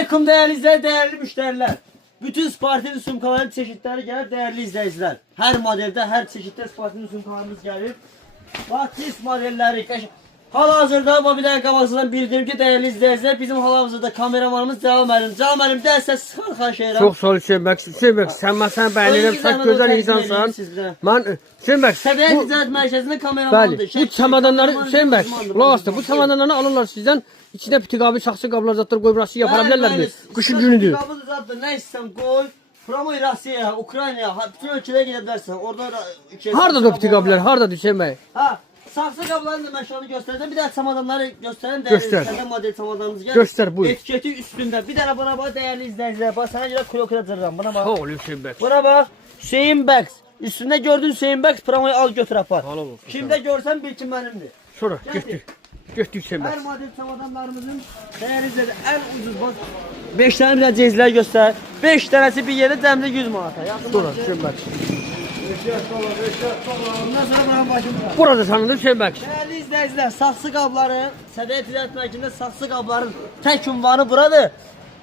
Aleyküm değerli izleyiciler, değerli müşteriler. Bütün Spartan sumkaların çeşitleri gelir değerli izleyiciler. Her modelde, her çeşitte Spartan sumkalarımız gelir. Batis modelleri. Hal-hazırda mobilya qabağınızdan bildirim ki değerli izleyiciler, bizim hal-hazırda kameramanımız Cəmal müəllim. Cəmal müəllim dersə sıxır xahiş edirəm. Çok sağ ol Hüseyin Bək. Hüseyin Bək, sən məsələn bəyənirəm, sən gözəl insansan. Mən Hüseyin Bək, Səviyyət bu ticaret mərkəzinin kameramanıdır. bəli, bu çamadanları Hüseyin Bək, qulaq asdı. Bu çamadanları alırlar sizdən. İçində pitiqabı, şəxsi qablar zatlar qoyub Rusiya yapara bilərlərmi? Qışın günüdür. Qabı zatdır, nə istəsən qoy. Promoy Rusiya, Ukraynaya, bütün ölkələrə gedə bilərsən. Orada Hardadır o pitiqablar? Hardadır Hüseyin Bəy? Ha, saksı qabların da məşanı göstərdim. Bir də çamadanları göstərin. Göstər. Değerli model çamadanımız gəlir. Göstər, buyur. Etiketi üstündə. Bir dənə buna bax değerli izləyicilər. Bax sənə görə klokada cırıram. Buna bax. Sağ ol Hüseyin Bək. Buna bax. Hüseyin Bəx. Üstündə gördün Hüseyin Bəx. Promoyu al götür apar. Halal olsun. Kimdə görsən bil ki mənimdir. Sonra getdik. Getdik Hüseyin Hər Bək. model çamadanlarımızın değerli izləyicilər ən ucuz bax. 5 dənə bir cezlər göstər. 5 dənəsi bir yerdə cəmdə 100 manata. Sonra Hüseyin Bək. Ondan sonra buranın başında. Burada tanıdı Hüseyin Bək. Değerli izleyiciler, saksı qabların, Səviyyət ticaret mərkəzində saksı qabların tək ünvanı buradır.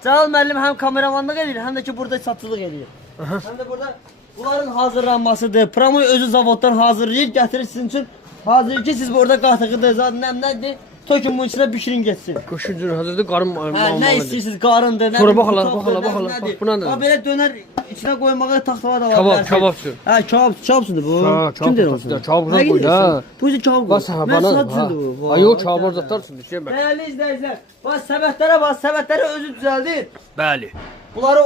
Cəmal müəllim həm kameramanlıq edir, həm də ki burada satçılıq edir. Həm də burada bunların hazırlanmasıdır. Pramoy özü zavoddan hazırlayır, gətirir sizin üçün. Hazır ki siz burada qatıqıdır, zaten nədir? Tökün bunun içine bişirin geçsin. Qoşuncun hazırdır, qarım Hə, nə istəyirsiniz? Qarındır, nədir? Sonra baxala, butaqdır, baxala, nədir, baxala. nədir? Bax, buna nə? Bax, belə dönər içine koymağa taxtalar da var. Kabab, bilərsən. kababçı. Hə, kababçıdır bu. Ha, Kim deyir kababçı da, onu? kababçı Nə qoy da. gedirsən? Bu isə kabab. Bas ha Mən bana. satıcıdır bu. Ay o çabur zatarsın Hüseyin Bək. Değerli izleyiciler, bak səbətlərə bak, səbətləri özü düzəldir. Bəli. Bunları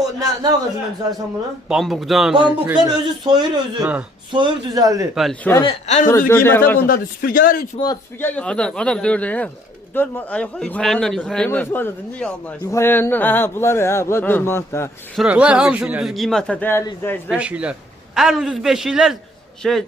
nə ağacından düzəlsən bunu? Bambukdan. Bambukdan özü soyur özü. Ha. Soyur düzəldir. Bəli, sonra- Yəni ən sonra ucuz dörd qiymətə ayağı bundadır. Süpürgələr 3 manat, süpürgə göstər. Adam dörd ayak. 4 manat, ay yox, 3 Yuxarıdan, yuxarıdan. 3 manatdır. Niyə anlayırsın? Yuxarıyandan. Hə, bunlar 4 manat da. Sıra- Bunlar sıra hamısı beşikləri. ucuz qiymətə, dəyərli izləyicilər. Beşiklər. Ən ucuz beşiklər şey